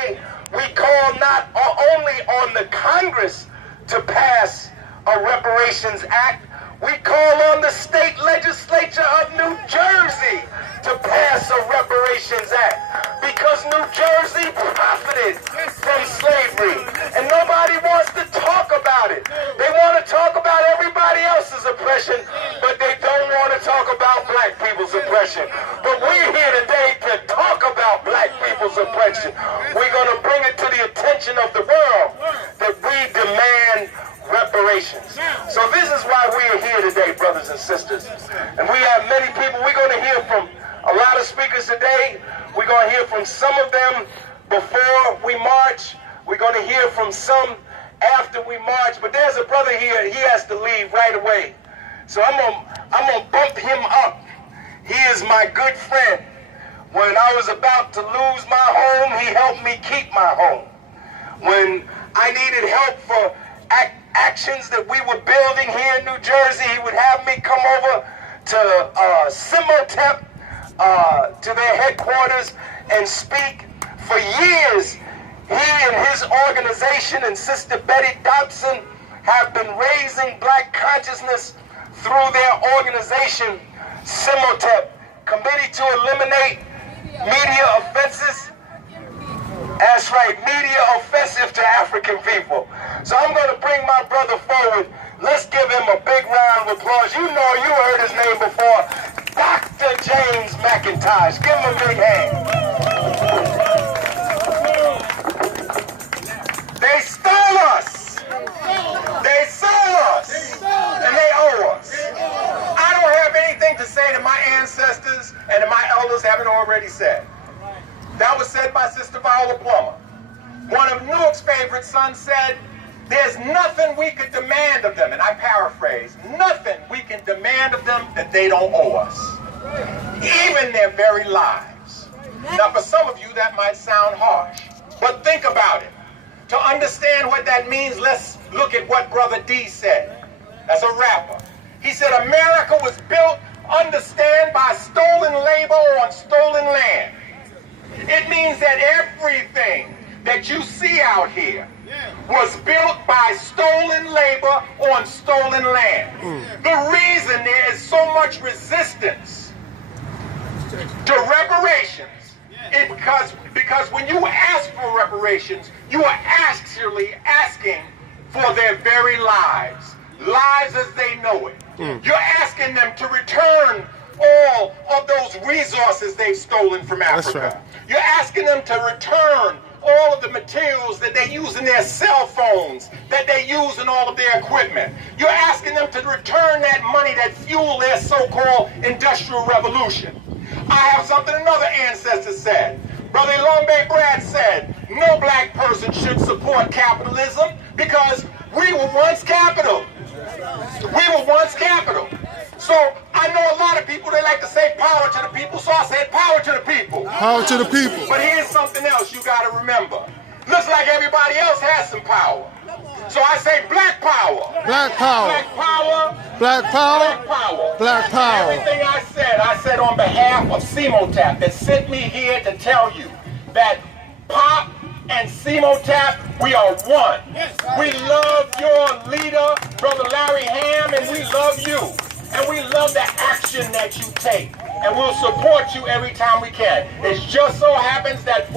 today, we call not only on the Congress to pass a Reparations Act, we call on the state legislature of New Jersey to pass a Reparations Act, because New Jersey profited from slavery, and nobody wants to talk about it. They want to talk about everybody else's oppression, but they don't want to talk about black people's oppression. But we're here today to talk about black people's oppression. We're going to bring it to the attention of the world that we demand reparations. So this is why we are here today, brothers and sisters. And we have many people. We're going to hear from a lot of speakers today. We're going to hear from some of them before we march. We're going to hear from some after we march. But there's a brother here. He has to leave right away. So I'm gonna bump him up. He is my good friend. When I was about to lose my home, he helped me keep my home. When I needed help for actions that we were building here in New Jersey, he would have me come over to P.O.P, to their headquarters, and speak. For years, he and his organization and Sister Betty Dobson have been raising black consciousness through their organization, P.O.P, Committee to Eliminate Media Offenses. That's right, media offensive to African people. So I'm going to bring my brother forward. Let's give him a big round of applause. You know, you heard his name before, Dr. James McIntosh. Give him a big hand. They stole us. They sold us. And they owe us. I don't have anything to say that my ancestors and that my elders haven't already said. That was said by Sister Viola Plummer. One of Newark's favorite sons said, there's nothing we could demand of them, and I paraphrase, nothing we can demand of them that they don't owe us. Even their very lives. Now for some of you that might sound harsh, but think about it. To understand what that means, let's look at what Brother D said as a rapper. He said, America was built, understand, by stolen labor on stolen land. It means that everything that you see out here was built by stolen labor on stolen land. The reason there is so much resistance to reparations is because when you ask for reparations, you are actually asking for their very lives. Lives as they know it. You're asking them to return all of those resources they've stolen from Africa. That's right. You're asking them to return all of the materials that they use in their cell phones, that they use in all of their equipment. You're asking them to return that money that fueled their so-called industrial revolution. I have something another ancestor said. Brother Lombe Brad said, no black person should support capitalism because we were once capital. We were once capital. So I know a lot of people, they like to say power to the people, so I said power to the people. Power to the people. But here's something else you got to remember. Looks like everybody else has some power. So I say black power. Black power. Black power. Black power. Black power. Black power. Everything I said on behalf of P.O.P that sent me here to tell you that P.O.P and P.O.P, we are one. We love your leader, Brother Larry Ham, and we love you. And we love the action that you take. And we'll support you every time we can. It just so happens that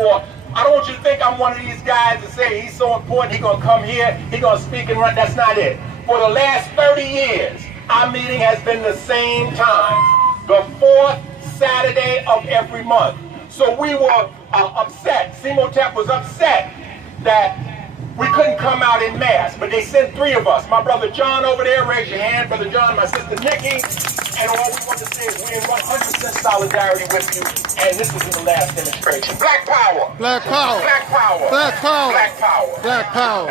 I don't want you to think I'm one of these guys that say he's so important, he's going to come here, he's going to speak and run. That's not it. For the last 30 years, our meeting has been the same time. The fourth Saturday of every month. So we were upset. P.O.P was upset that we couldn't come out in mass, but they sent 3 of us. My brother John over there, raise your hand. Brother John, my sister Nikki. And all we want to say is we're in 100% solidarity with you. And this is the last demonstration. Black power. Black power. Black power. Black power. Black power. Black power.